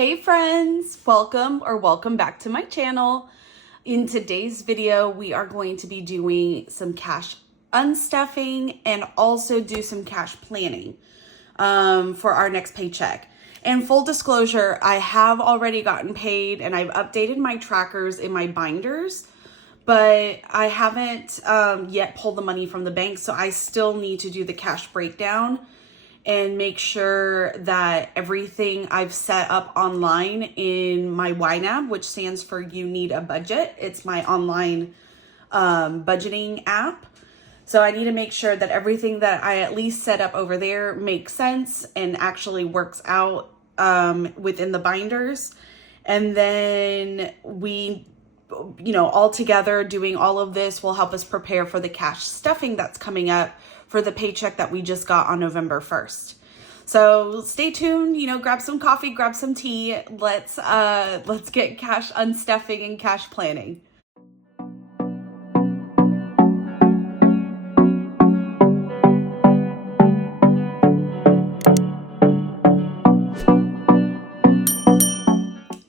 Hey friends, welcome back to my channel. In today's video, we are going to be doing some cash unstuffing and also do some cash planning for our next paycheck. And full disclosure, I have already gotten paid and I've updated my trackers in my binders, but I haven't yet pulled the money from the bank. So I still need to do the cash breakdown and make sure that everything I've set up online in my YNAB, which stands for You Need a Budget. It's my online budgeting app. So I need to make sure that everything that I at least set up over there makes sense and actually works out within the binders. And then we, all together doing all of this will help us prepare for the cash stuffing that's coming up for the paycheck that we just got on November 1st. So stay tuned, grab some coffee, grab some tea. Let's get cash unstuffing and cash planning.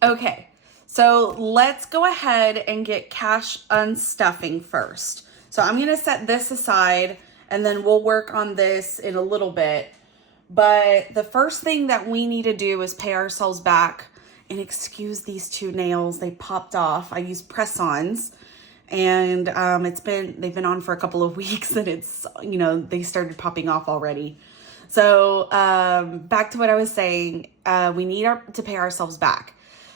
Okay, so let's go ahead and get cash unstuffing first. So I'm gonna set this aside and then we'll work on this in a little bit. But the first thing that we need to do is pay ourselves back. And excuse these two nails, they popped off. I use press-ons and they've been on for a couple of weeks and it's, they started popping off already. So back to what I was saying, we need to pay ourselves back.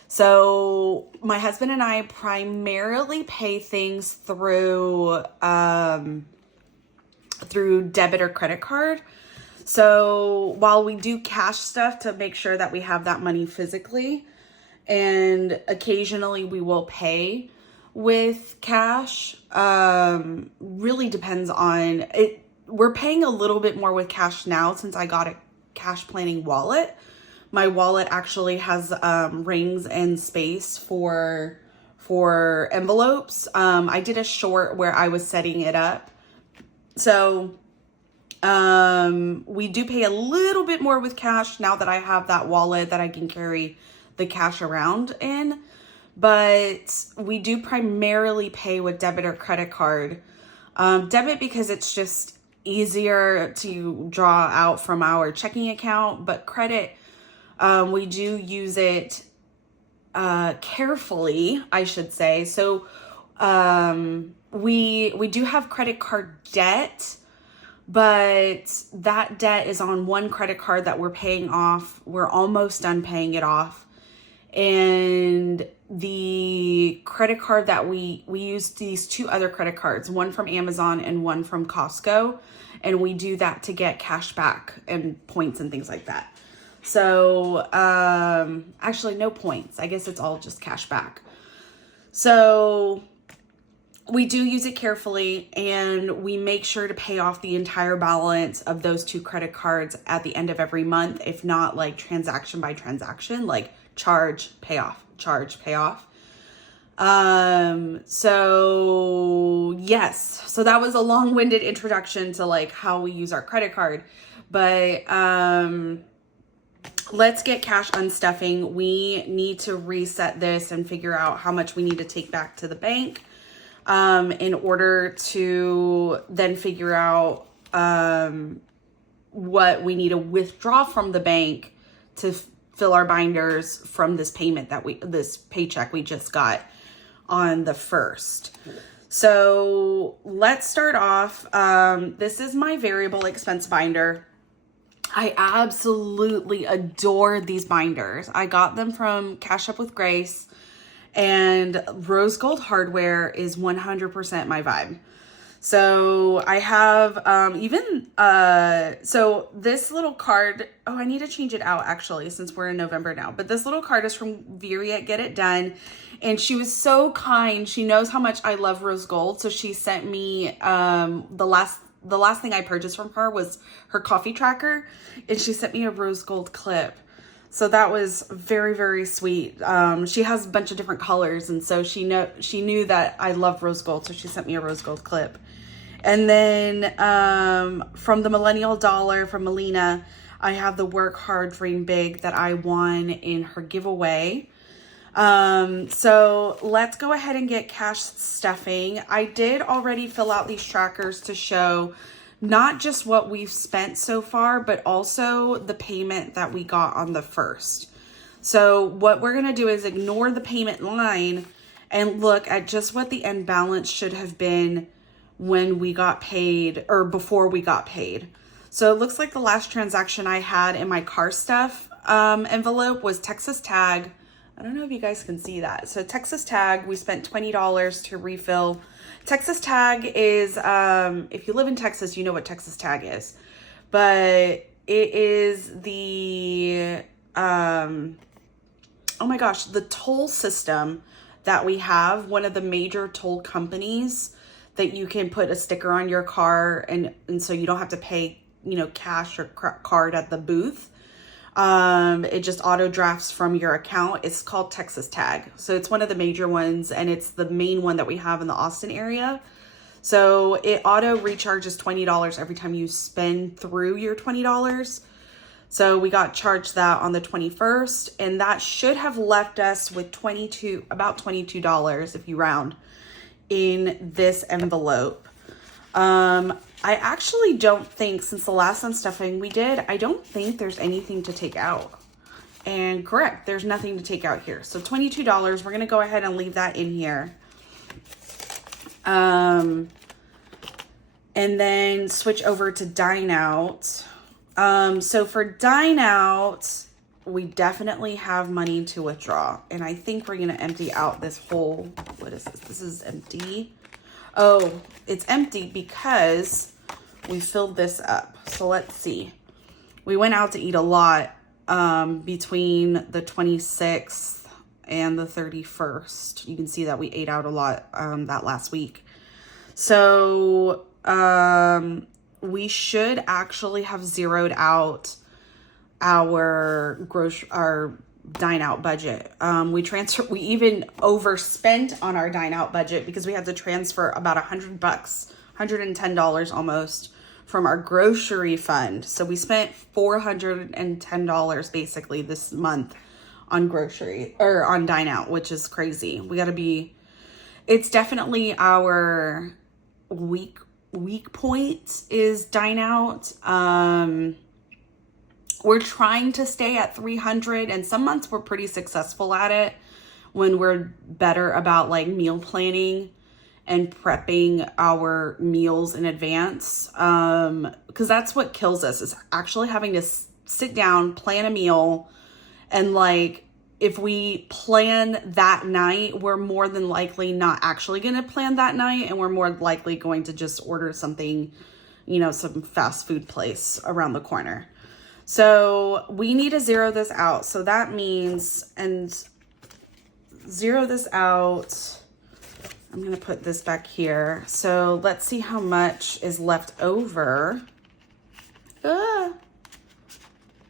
So my husband and I primarily pay things through debit or credit card. So while we do cash stuff to make sure that we have that money physically, and occasionally we will pay with cash, really depends on it. We're paying a little bit more with cash now since I got a cash planning wallet. My wallet actually has rings and space for envelopes. I did a short where I was setting it up. So we do pay a little bit more with cash now that I have that wallet that I can carry the cash around in. But we do primarily pay with debit or credit card. Debit because it's just easier to draw out from our checking account, but credit, we do use it carefully, I should say. So we do have credit card debt, but that debt is on one credit card that we're paying off. We're almost done paying it off. And the credit card that we use these two other credit cards, one from Amazon and one from Costco. And we do that to get cash back and points and things like that. So, actually no points. I guess it's all just cash back. So we do use it carefully and we make sure to pay off the entire balance of those two credit cards at the end of every month. If not like transaction by transaction, like charge, pay off, charge, pay off. So yes, so that was a long-winded introduction to like how we use our credit card, but, let's get cash unstuffing. We need to reset this and figure out how much we need to take back to the bank in order to then figure out what we need to withdraw from the bank to fill our binders from this payment this paycheck we just got on the 1st. So let's start off. This is my variable expense binder. I absolutely adore these binders. I got them from Cash Up with Grace, and Rose Gold Hardware is 100% my vibe. So I have so this little card, I need to change it out actually since we're in November now, but this little card is from Viri at Get It Done, and she was so kind. She knows how much I love Rose Gold, so she sent me the last thing I purchased from her was her coffee tracker, and she sent me a rose gold clip. So that was very, very sweet. She has a bunch of different colors, and so she knew that I love rose gold, so she sent me a rose gold clip. And then from the Millennial Dollar from Melina, I have the Work Hard, Dream Big that I won in her giveaway. So let's go ahead and get cash stuffing. I did already fill out these trackers to show not just what we've spent so far, but also the payment that we got on the 1st. So what we're going to do is ignore the payment line and look at just what the end balance should have been when we got paid, or before we got paid. So it looks like the last transaction I had in my car stuff envelope was Texas Tag. I don't know if you guys can see that. So Texas Tag, we spent $20 to refill. Texas Tag is, if you live in Texas, you know what Texas Tag is. But it is the, oh my gosh, the toll system that we have, one of the major toll companies that you can put a sticker on your car and so you don't have to pay, you know, cash or card at the booth. It just auto drafts from your account. It's called Texas Tag. So it's one of the major ones, and it's the main one that we have in the Austin area. So it auto recharges $20 every time you spend through your $20. So we got charged that on the 21st, and that should have left us with about $22 if you round in this envelope. I actually don't think, since the last unstuffing we did, I don't think there's anything to take out. And correct, there's nothing to take out here. So $22, we're gonna go ahead and leave that in here. And then switch over to Dine Out. So for Dine Out, we definitely have money to withdraw. And I think we're gonna empty out this whole, what is this? This is empty. Oh, it's empty because we filled this up. So let's see. We went out to eat a lot between the 26th and the 31st. You can see that we ate out a lot that last week. So we should actually have zeroed out our dine out budget. We even overspent on our dine out budget because we had to transfer about $100, $110 almost from our grocery fund. So we spent $410 basically this month on grocery or on dine out, which is crazy. It's definitely our weak point is dine out. We're trying to stay at 300, and some months we're pretty successful at it when we're better about like meal planning and prepping our meals in advance. Because that's what kills us, is actually having to sit down, plan a meal, and like if we plan that night, we're more than likely not actually going to plan that night, and we're more likely going to just order something, you know, some fast food place around the corner. So we need to zero this out. So that means, and zero this out, I'm going to put this back here. So let's see how much is left over. Can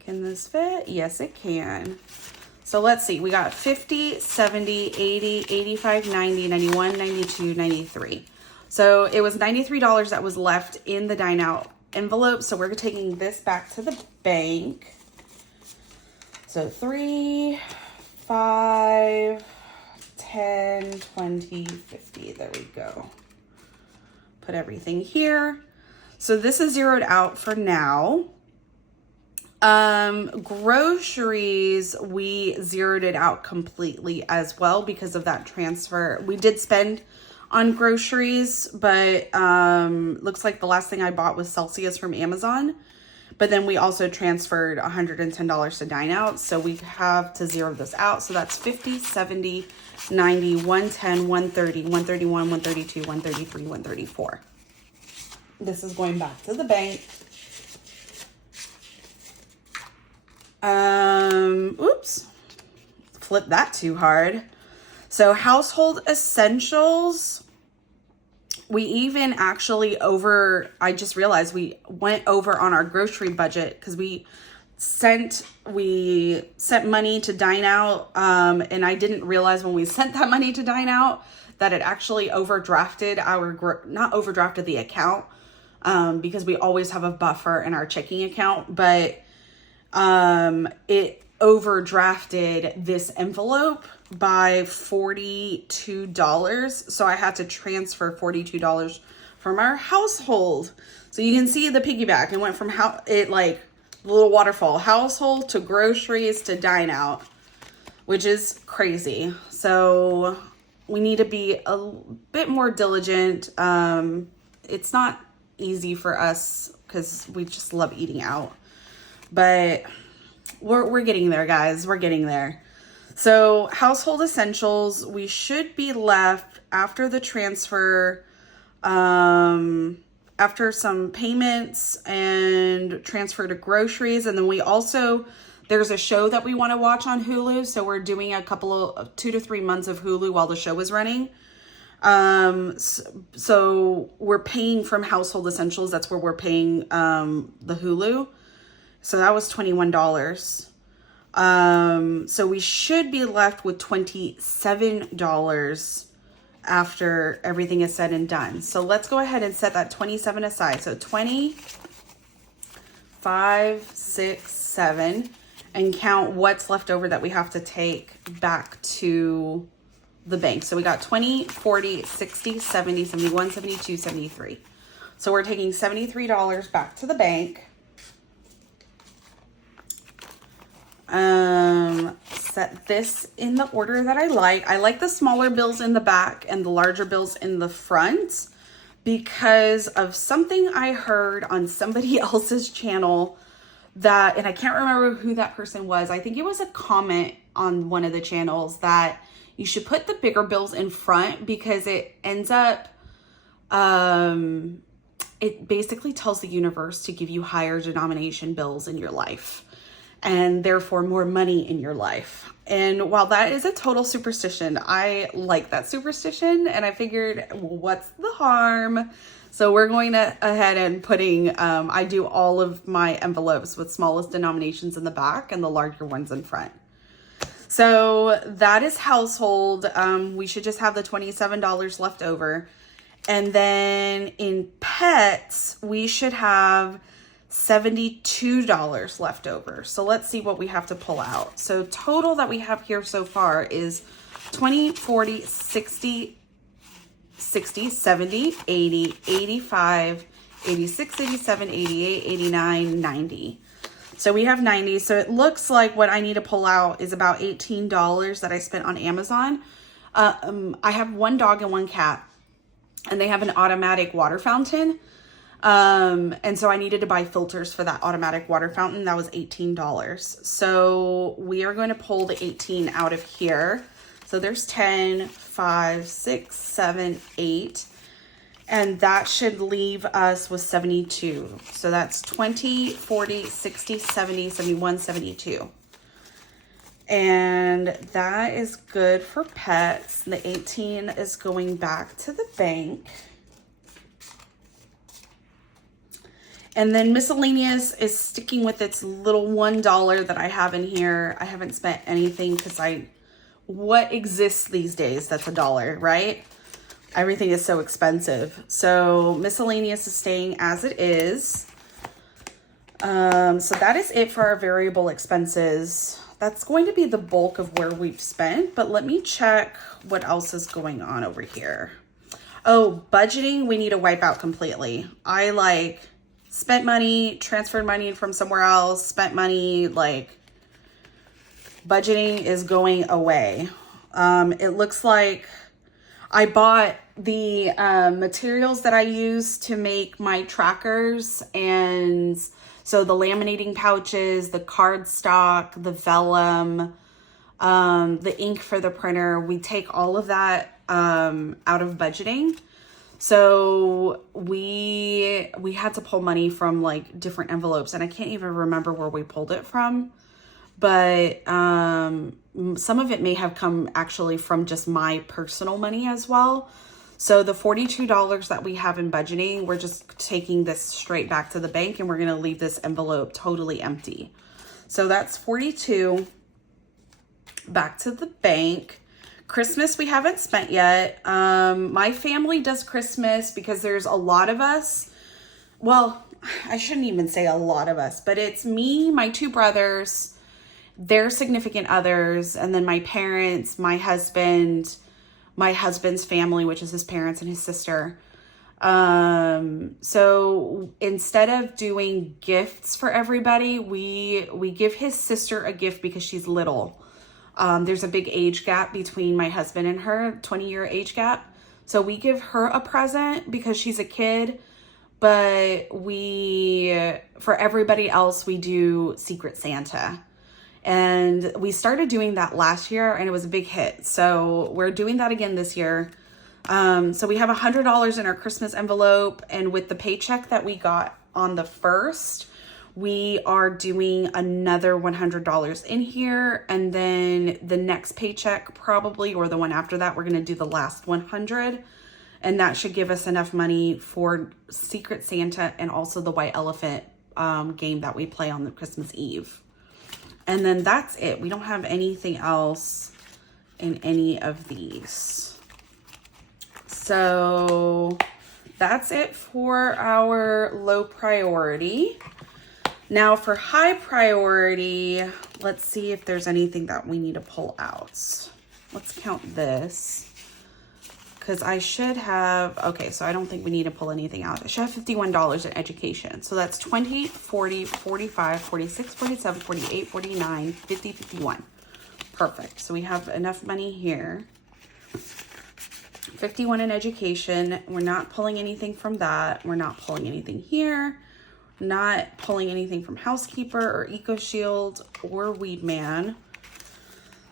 this fit? Yes, it can. So let's see. We got 50, 70, 80, 85, 90, 91, 92, 93. So it was $93 that was left in the dine out envelope. So we're taking this back to the bank. So 3, 5, 10, 20, 50. There we go. Put everything here. So this is zeroed out for now. Groceries, we zeroed it out completely as well because of that transfer. We did spend on groceries, but looks like the last thing I bought was Celsius from Amazon. But then we also transferred $110 to dine out. So we have to zero this out. So that's 50, 70, 90, 110, 130, 131, 132, 133, 134. This is going back to the bank. Oops, flip that too hard. So household essentials, we even actually I just realized we went over on our grocery budget because we sent money to dine out. And I didn't realize when we sent that money to dine out that it actually overdrafted not overdrafted the account, because we always have a buffer in our checking account, but it overdrafted this envelope by $42. So I had to transfer $42 from our household. So you can see the piggyback. It went from like the little waterfall, household to groceries to dine out, which is crazy. So we need to be a bit more diligent. It's not easy for us because we just love eating out, but we're getting there, guys. We're getting there. So household essentials, we should be left after the transfer, after some payments and transfer to groceries. And then we also, there's a show that we want to watch on Hulu. So we're doing a couple of 2 to 3 months of Hulu while the show is running. So we're paying from household essentials. That's where we're paying, the Hulu. So that was $21. So we should be left with $27 after everything is said and done. So let's go ahead and set that 27 aside. So 20, 5, 6, 7, and count what's left over that we have to take back to the bank. So we got 20, 40, 60, 70, 71, 72, 73. So we're taking $73 back to the bank. Set this in the order that I like. I like the smaller bills in the back and the larger bills in the front because of something I heard on somebody else's channel that, and I can't remember who that person was. I think it was a comment on one of the channels that you should put the bigger bills in front because it ends up, it basically tells the universe to give you higher denomination bills in your life, and therefore more money in your life. And while that is a total superstition, I like that superstition, and I figured, well, what's the harm? So we're going ahead and putting, I do all of my envelopes with smallest denominations in the back and the larger ones in front. So that is household. We should just have the $27 left over. And then in pets, we should have $72 left over. So let's see what we have to pull out. So total that we have here so far is 20, 40, 60, 70, 80, 85, 86, 87, 88, 89, 90. So we have 90. So it looks like what I need to pull out is about $18 that I spent on Amazon. I have one dog and one cat, and they have an automatic water fountain. And so I needed to buy filters for that automatic water fountain. That was $18. So we are going to pull the 18 out of here. So there's 10, 5, 6, 7, 8, and that should leave us with 72. So that's 20, 40, 60, 70, 71, 72. And that is good for pets. The 18 is going back to the bank. And then miscellaneous is sticking with its little $1 that I have in here. I haven't spent anything because what exists these days that's $1, right? Everything is so expensive. So miscellaneous is staying as it is. So that is it for our variable expenses. That's going to be the bulk of where we've spent, but let me check what else is going on over here. Oh, budgeting, we need to wipe out completely. I spent money, transferred money from somewhere else, spent money, budgeting is going away. It looks like I bought the materials that I use to make my trackers, and so the laminating pouches, the cardstock, the vellum, the ink for the printer, we take all of that out of budgeting. So we had to pull money from different envelopes, and I can't even remember where we pulled it from, but some of it may have come actually from just my personal money as well. So the $42 that we have in budgeting, we're just taking this straight back to the bank, and we're going to leave this envelope totally empty. So that's 42 back to the bank. Christmas we haven't spent yet. My family does Christmas because there's a lot of us. Well, I shouldn't even say a lot of us, but it's me, my two brothers, their significant others, and then my parents, my husband's family, which is his parents and his sister. So instead of doing gifts for everybody, we give his sister a gift because she's little. There's a big age gap between my husband and her, 20-year age gap. So we give her a present because she's a kid, but for everybody else, we do Secret Santa. And we started doing that last year and it was a big hit. So we're doing that again this year. So we have $100 in our Christmas envelope, and with the paycheck that we got on the 1st, we are doing another $100 in here. And then the next paycheck probably, or the one after that, we're going to do the last 100. And that should give us enough money for Secret Santa and also the White Elephant game that we play on the Christmas Eve. And then that's it. We don't have anything else in any of these. So that's it for our low priority. Now for high priority, let's see if there's anything that we need to pull out. Let's count this. Because I should have, okay, so I don't think we need to pull anything out. I should have $51 in education. So that's 20, 40, 45, 46, 47, 48, 49, 50, 51. Perfect. So we have enough money here. 51 in education. We're not pulling anything from that. We're not pulling anything here. Not pulling anything from housekeeper or eco shield or weed man.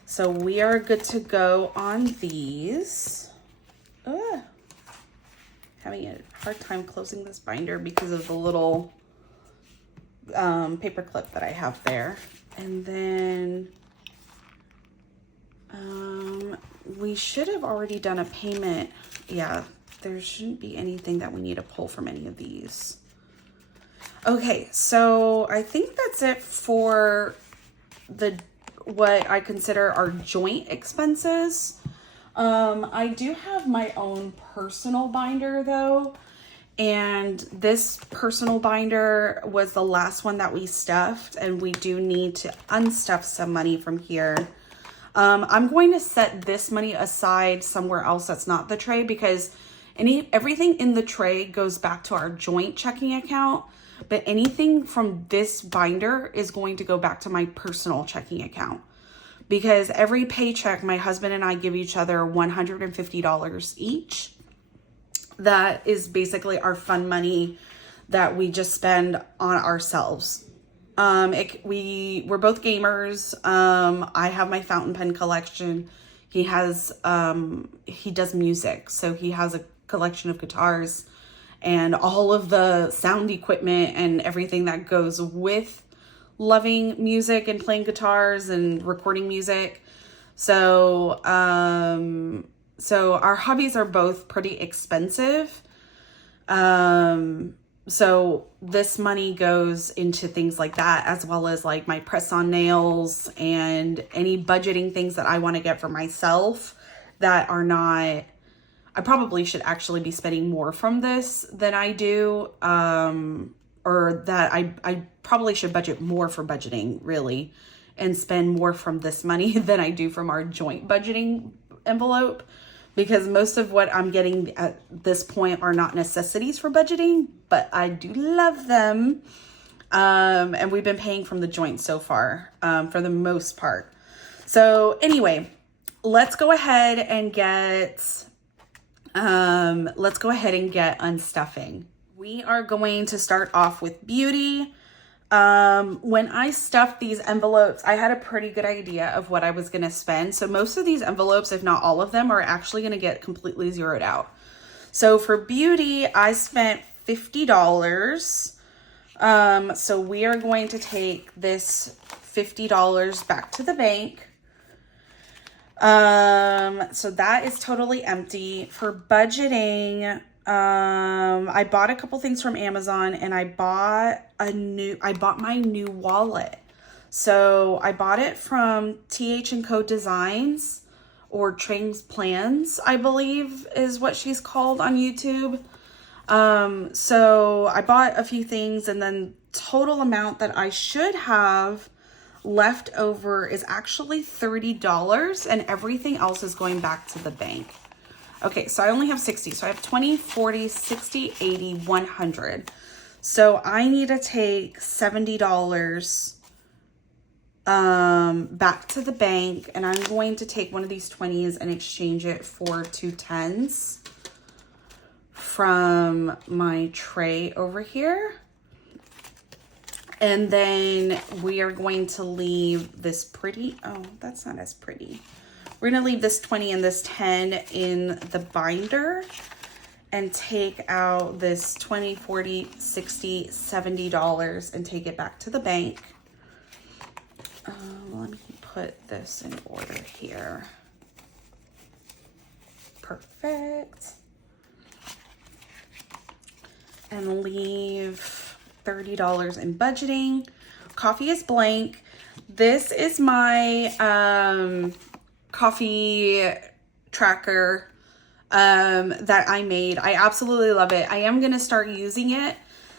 So we are good to go on these. Having a hard time closing this binder because of the little paper clip that I have there. And then we should have already done a payment. Yeah, there shouldn't be anything that we need to pull from any of these. Okay, so I think that's it for what I consider our joint expenses. I do have my own personal binder though, and this personal binder was the last one that we stuffed, and we do need to unstuff some money from here. I'm going to set this money aside somewhere else that's not the tray, because everything in the tray goes back to our joint checking account, but anything from this binder is going to go back to my personal checking account. Because every paycheck, my husband and I give each other $150 each. That is basically our fun money that we just spend on ourselves. We're both gamers. I have my fountain pen collection. He does music. So he has a collection of guitars and all of the sound equipment and everything that goes with loving music and playing guitars and recording music. So our hobbies are both pretty expensive. So this money goes into things like that, as well as like my press-on nails and any budgeting things that I want to get for myself that are not, I probably should actually be spending more from this than I do. Or that I probably should budget more for budgeting, really, and spend more from this money than I do from our joint budgeting envelope, because most of what I'm getting at this point are not necessities for budgeting, but I do love them. And we've been paying from the joint so far, for the most part. So anyway, let's go ahead and get unstuffing. We are going to start off with beauty. When I stuffed these envelopes, I had a pretty good idea of what I was going to spend. So most of these envelopes, if not all of them, are actually going to get completely zeroed out. So for beauty, I spent $50. So we are going to take this $50 back to the bank. So that is totally empty. For budgeting, I bought a couple things from Amazon, and I bought my new wallet. So I bought it from TH&Co Designs, or Trings Plans, I believe is what she's called on YouTube. So I bought a few things, and then total amount that I should have left over is actually $30, and everything else is going back to the bank. Okay, so I only have 60. So I have 20, 40, 60, 80, 100. So I need to take $70 back to the bank, and I'm going to take one of these 20s and exchange it for 2 10s from my tray over here. And then we are going to leave this pretty, oh, that's not as pretty. We're going to leave this 20 and this 10 in the binder and take out this 20, 40, 60, $70 and take it back to the bank. Let me put this in order here. Perfect. And leave $30 in budgeting. Coffee is blank. This is my coffee tracker that I made. I absolutely love it. I am gonna start using it.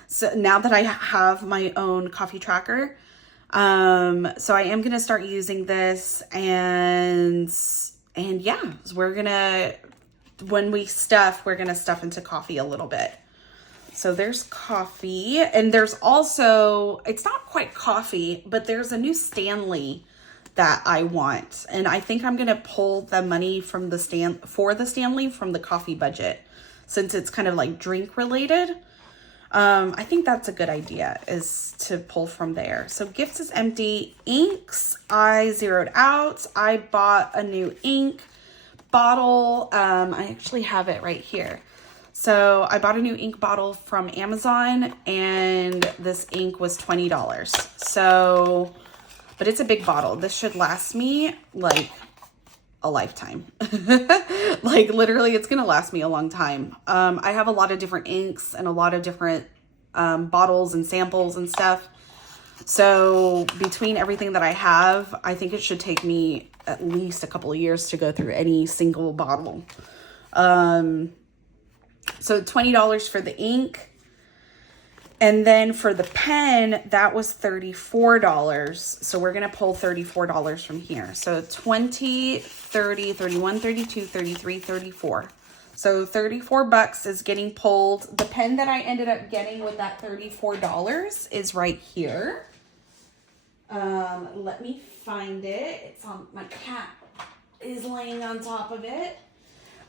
So now that I have my own coffee tracker, so I am gonna start using this, and yeah, we're gonna, when we stuff, we're gonna stuff into coffee a little bit. So there's coffee, and there's also, it's not quite coffee, but there's a new Stanley that I want. And I think I'm going to pull the money from the Stanley from the coffee budget, since it's kind of like drink related. I think that's a good idea, is to pull from there. So gifts is empty. Inks, I zeroed out. I bought a new ink bottle. I actually have it right here. So I bought a new ink bottle from Amazon, and this ink was $20. So, but it's a big bottle. This should last me like a lifetime. Like literally it's going to last me a long time. I have a lot of different inks and a lot of different bottles and samples and stuff. So between everything that I have, I think it should take me at least a couple of years to go through any single bottle. So $20 for the ink. And then for the pen, that was $34. So we're going to pull $34 from here. So 20, 30, 31, 32, 33, 34. So $34 is getting pulled. The pen that I ended up getting with that $34 is right here. Let me find it. It's on, my cat is laying on top of it.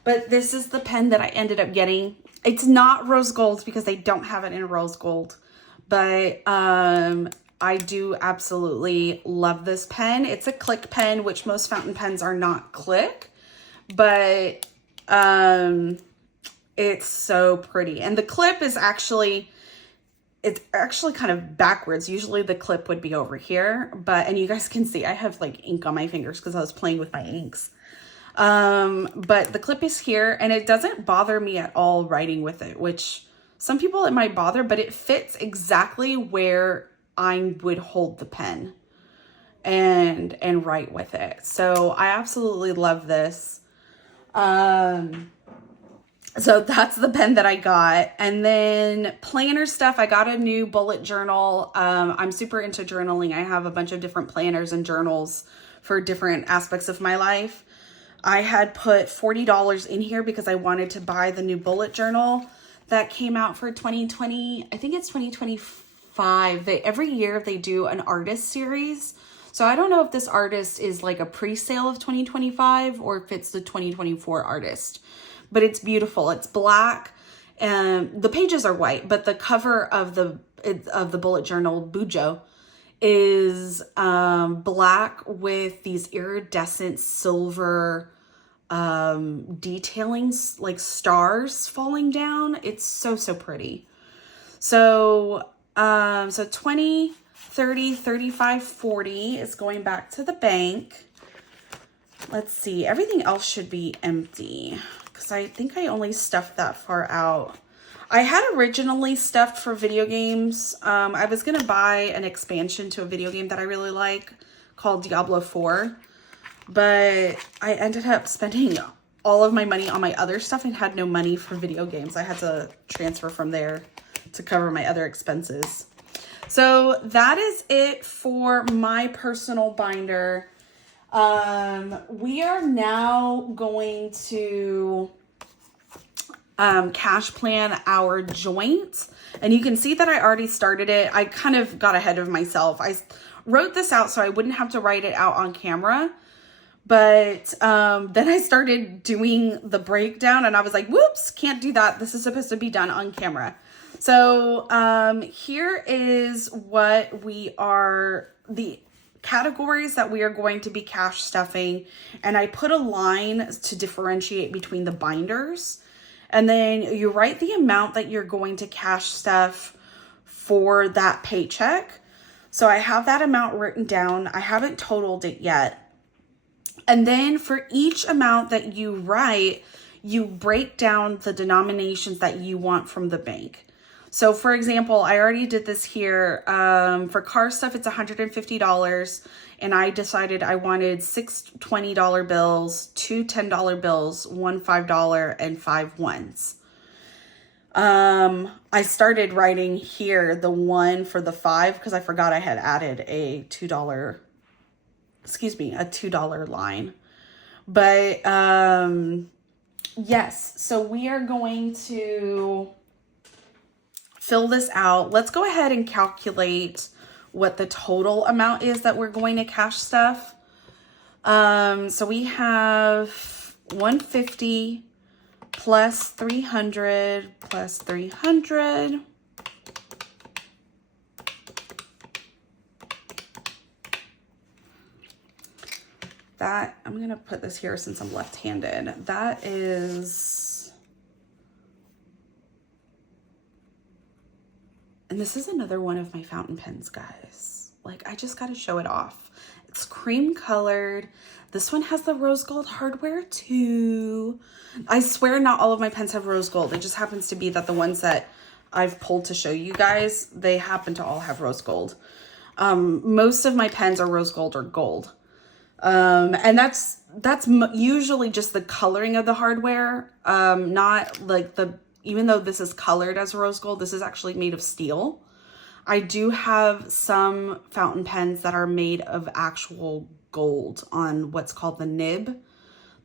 But this is the pen that I ended up getting. It's not rose gold because they don't have it in rose gold. But I do absolutely love this pen. It's a click pen, which most fountain pens are not click. But it's so pretty. And the clip is actually, it's actually kind of backwards. Usually the clip would be over here. And you guys can see I have like ink on my fingers because I was playing with my inks. But the clip is here, and it doesn't bother me at all writing with it, which some people it might bother, but it fits exactly where I would hold the pen and write with it. So I absolutely love this. So that's the pen that I got. And then planner stuff, I got a new bullet journal. I'm super into journaling. I have a bunch of different planners and journals for different aspects of my life. I had put $40 in here because I wanted to buy the new bullet journal that came out for 2020. I think it's 2025. Every year they do an artist series. So I don't know if this artist is like a pre-sale of 2025 or if it's the 2024 artist. But it's beautiful. It's black and the pages are white, but the cover of the bullet journal, Bujo, is black with these iridescent silver detailing, like stars falling down. It's so pretty. So 20, 30, 35, 40 is going back to the bank. Let's see, everything else should be empty because I think I only stuffed that far out. I had originally stuffed for video games. I was going to buy an expansion to a video game that I really like called Diablo 4. But I ended up spending all of my money on my other stuff and had no money for video games. I had to transfer from there to cover my other expenses. So that is it for my personal binder. We are now going to cash plan our joint. And you can see that I already started it. I kind of got ahead of myself. I wrote this out so I wouldn't have to write it out on camera. But then I started doing the breakdown and I was like, whoops, can't do that. This is supposed to be done on camera. So here is what the categories that we are going to be cash stuffing. And I put a line to differentiate between the binders. And then you write the amount that you're going to cash stuff for that paycheck. So I have that amount written down. I haven't totaled it yet. And then for each amount that you write, you break down the denominations that you want from the bank. So for example, I already did this here. For car stuff, it's $150. And I decided I wanted 6 $20 bills, 2 $10 bills, 1 $5, and 5 ones. I started writing here the 1 for the 5 because I forgot I had added a $2 line. But yes, so we are going to fill this out. Let's go ahead and calculate what the total amount is that we're going to cash stuff. So we have 150 plus 300 plus 300. That, I'm going to put this here since I'm left-handed. That is, and this is another one of my fountain pens, guys. Like, I just got to show it off. It's cream colored. This one has the rose gold hardware too. I swear not all of my pens have rose gold. It just happens to be that the ones that I've pulled to show you guys, they happen to all have rose gold. Most of my pens are rose gold or gold. And that's usually just the coloring of the hardware. Not like even though this is colored as rose gold, this is actually made of steel. I do have some fountain pens that are made of actual gold on what's called the nib.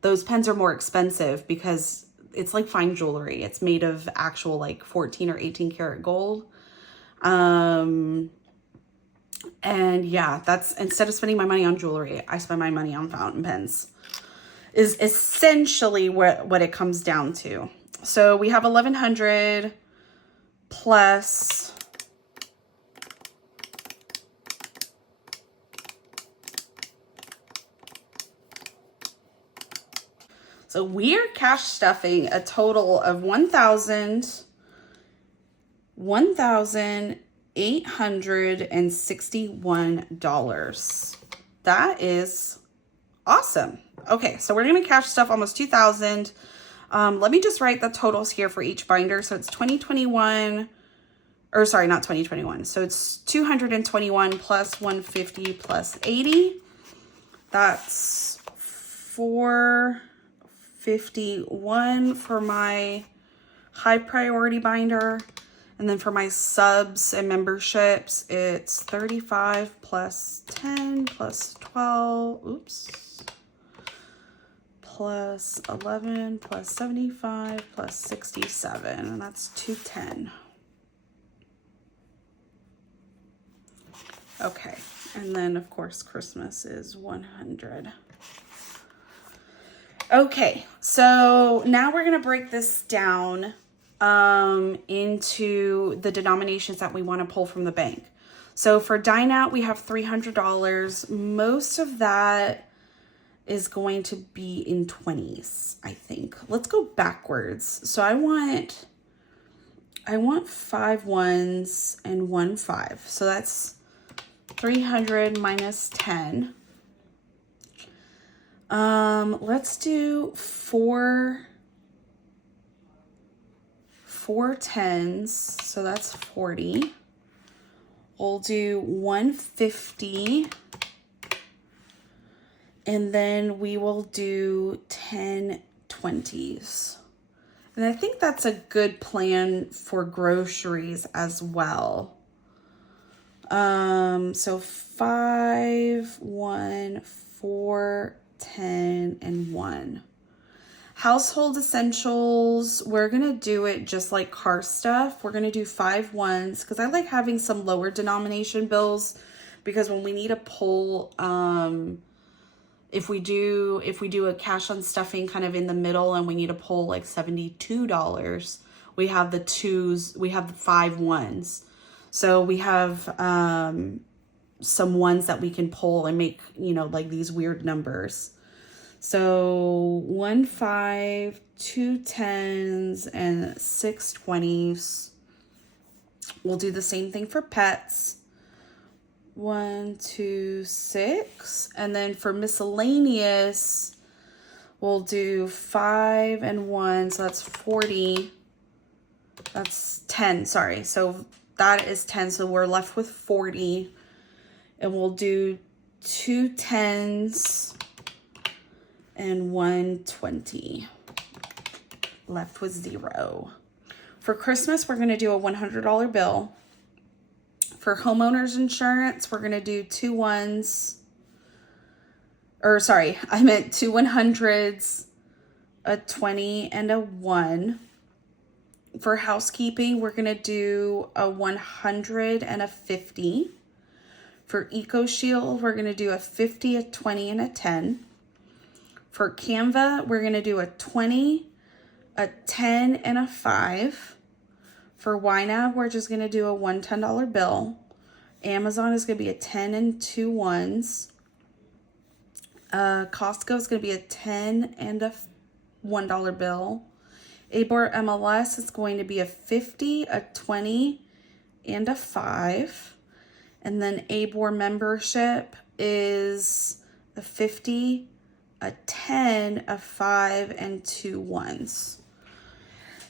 Those pens are more expensive because it's like fine jewelry. It's made of actual like 14 or 18 karat gold. And yeah, that's, instead of spending my money on jewelry, I spend my money on fountain pens, is essentially what it comes down to. So we have 1100 plus so we're cash stuffing a total of $1,861. That is awesome. Okay, so we're gonna cash stuff almost 2,000. Let me just write the totals here for each binder. So it's 2021, or sorry, not 2021. So it's 221 plus 150 plus 80. That's 451 for my high priority binder. And then for my subs and memberships, it's 35 plus 10 plus 12, oops, plus 11 plus 75 plus 67, and that's 210. Okay, and then of course Christmas is 100. Okay, so now we're gonna break this down into the denominations that we want to pull from the bank. So for dine out, we have $300. Most of that is going to be in 20s, I think. Let's go backwards. So I want 5 ones and 1 5. So that's 300 minus 10. Let's do four 10s, so that's 40. We'll do 150, and then we will do 10 20s. And I think that's a good plan for groceries as well. So 5, 1, 4, 10, and 1. Household essentials, we're going to do it just like car stuff. We're going to do 5 ones because I like having some lower denomination bills, because when we need to pull, if we do a cash on stuffing kind of in the middle and we need to pull like $72, we have the 2s, we have the 5 ones. So we have some ones that we can pull and make, you know, like these weird numbers. So 1 5, 2 10s, and 6 20s. We'll do the same thing for pets. 1 2 6, and then for miscellaneous, we'll do 5 and 1, so that's 40. That's 10, sorry. So that is 10, so we're left with 40, and we'll do 2 10s and 1 20. Left with 0. For Christmas, we're going to do a $100 bill. For homeowners insurance, we're going to do 2 1s. Or sorry, I meant 2 100s, a 20, and a 1. For housekeeping, we're going to do a 100 and a 50. For EcoShield, we're going to do a 50, a 20, and a 10. For Canva, we're going to do a 20, a 10, and a 5. For YNAB, we're just going to do a $110 bill. Amazon is going to be a 10 and 2 1s. Costco is going to be a 10 and a $1 bill. ABOR MLS is going to be a 50, a 20, and a 5. And then ABOR membership is a 50, a 10, a 5, and 2 1s.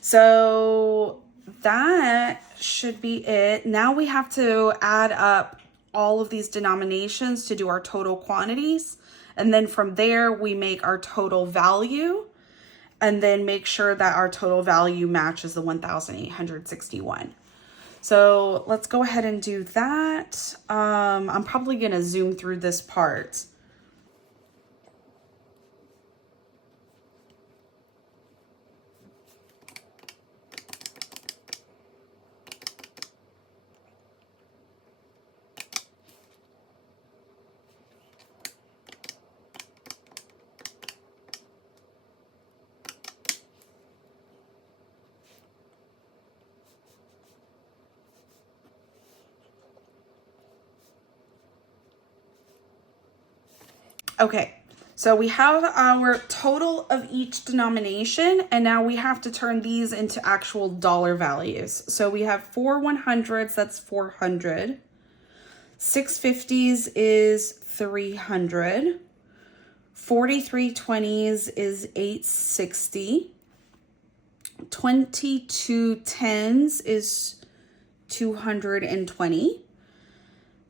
So that should be it. Now we have to add up all of these denominations to do our total quantities. And then from there, we make our total value and then make sure that our total value matches the 1,861. So let's go ahead and do that. I'm probably going to zoom through this part. Okay, so we have our total of each denomination, and now we have to turn these into actual dollar values. So we have 4 100s, that's 400. 6 50s is 300. 43 20s is 860. 22 10s is 220.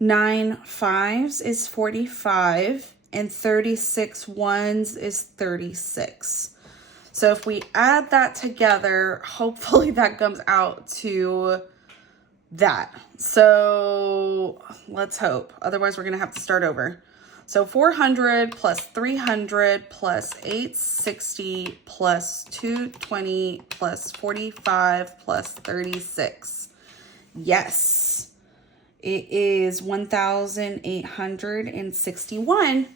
9 5s is 45. And 36 1s is 36. So if we add that together, hopefully that comes out to that. So let's hope. Otherwise, we're going to have to start over. So 400 plus 300 plus 860 plus 220 plus 45 plus 36. Yes, it is 1,861.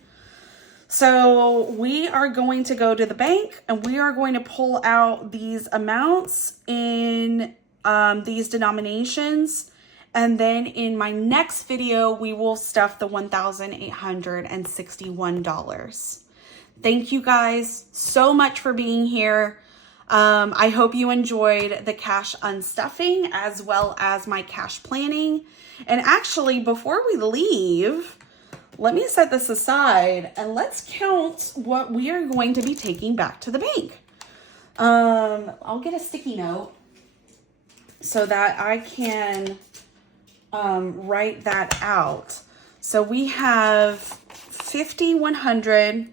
So we are going to go to the bank and we are going to pull out these amounts in these denominations. And then in my next video, we will stuff the $1,861. Thank you guys so much for being here. I hope you enjoyed the cash unstuffing as well as my cash planning. And actually, before we leave, let me set this aside and let's count what we are going to be taking back to the bank. I'll get a sticky note so that I can write that out. So we have 50, 100,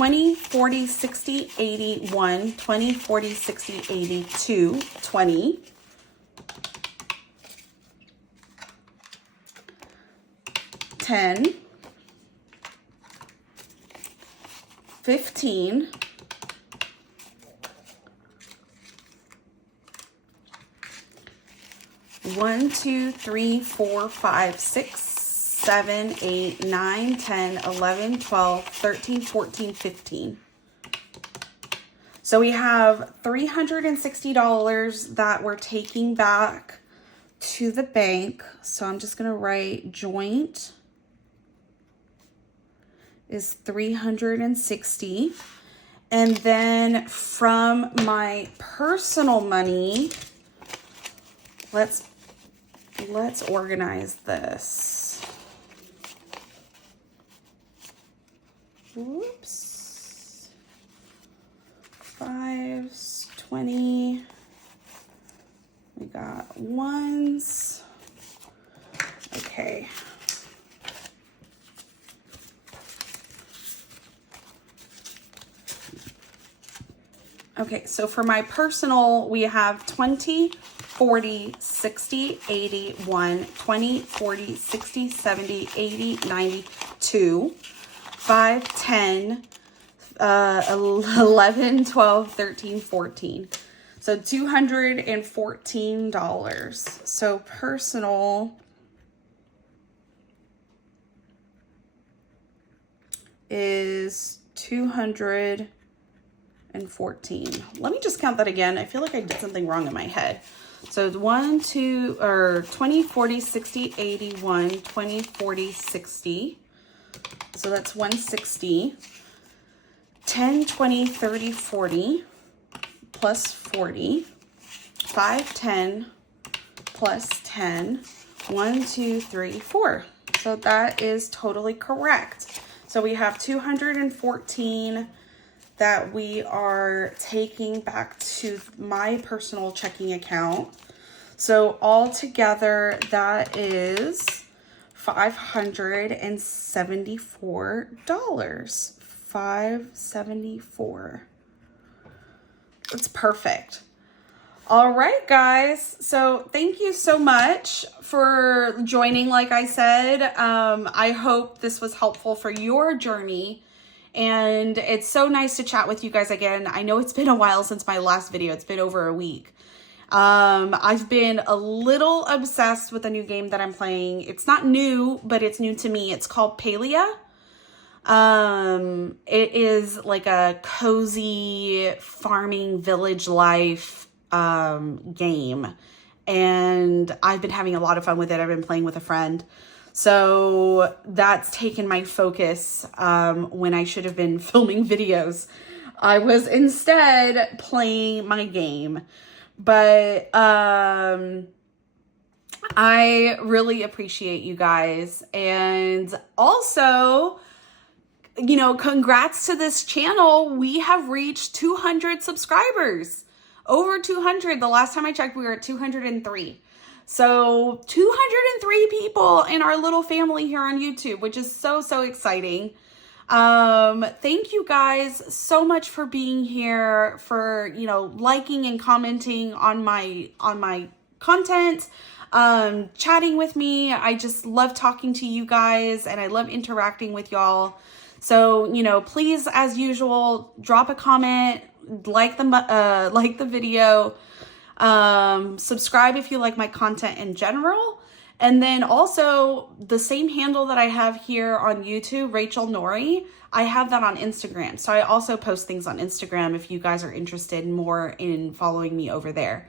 20, 40, 60, 80, 1, 20, 40, 60, 80, 2, 20, 10, 15, 1, 2, 3, 4, 5, 6, 7, 8, 9, 10, 11, 12, 13, 14, 15. So we have $360 that we're taking back to the bank. So I'm just going to write joint is 360. And then from my personal money, let's organize this. Whoops. 5s, 20. We got 1s. Okay. Okay, so for my personal, we have 20, 40, 60, 80, 1, 20, 40, 60, 70, 80, 90, 2, 5, 10, 11, 12, 13, 14. So $214. So personal is 214. Let me just count that again. I feel like I did something wrong in my head. So it's 1, 2, or 20, 40, 60, 80, 1, 20, 40, 60. So that's 160. 10, 20, 30, 40 plus 40. 5, 10 plus 10. 1, 2, 3, 4. So that is totally correct. So we have 214 that we are taking back to my personal checking account. So all together, that is $574. $574. That's perfect. All right, guys. So thank you so much for joining. Like I said, I hope this was helpful for your journey. And it's so nice to chat with you guys again. I know it's been a while since my last video. It's been over a week. I've been a little obsessed with a new game that I'm playing. It's not new, but it's new to me. It's called Palia. It is like a cozy farming village life game. And I've been having a lot of fun with it. I've been playing with a friend. So that's taken my focus when I should have been filming videos. I was instead playing my game. But I really appreciate you guys. And also, you know, congrats to this channel. We have reached 200 subscribers. Over 200. The last time I checked, we were at 203. So 203 people in our little family here on YouTube, which is so, so exciting. Thank you guys so much for being here, for, you know, liking and commenting on my content, chatting with me. I just love talking to you guys and I love interacting with y'all. So, you know, please, as usual, drop a comment, like the video, subscribe if you like my content in general. And then also the same handle that I have here on YouTube, Rachel Nori, I have that on Instagram. So I also post things on Instagram if you guys are interested more in following me over there.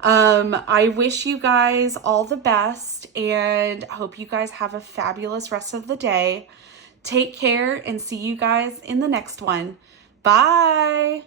I wish you guys all the best and hope you guys have a fabulous rest of the day. Take care and see you guys in the next one. Bye.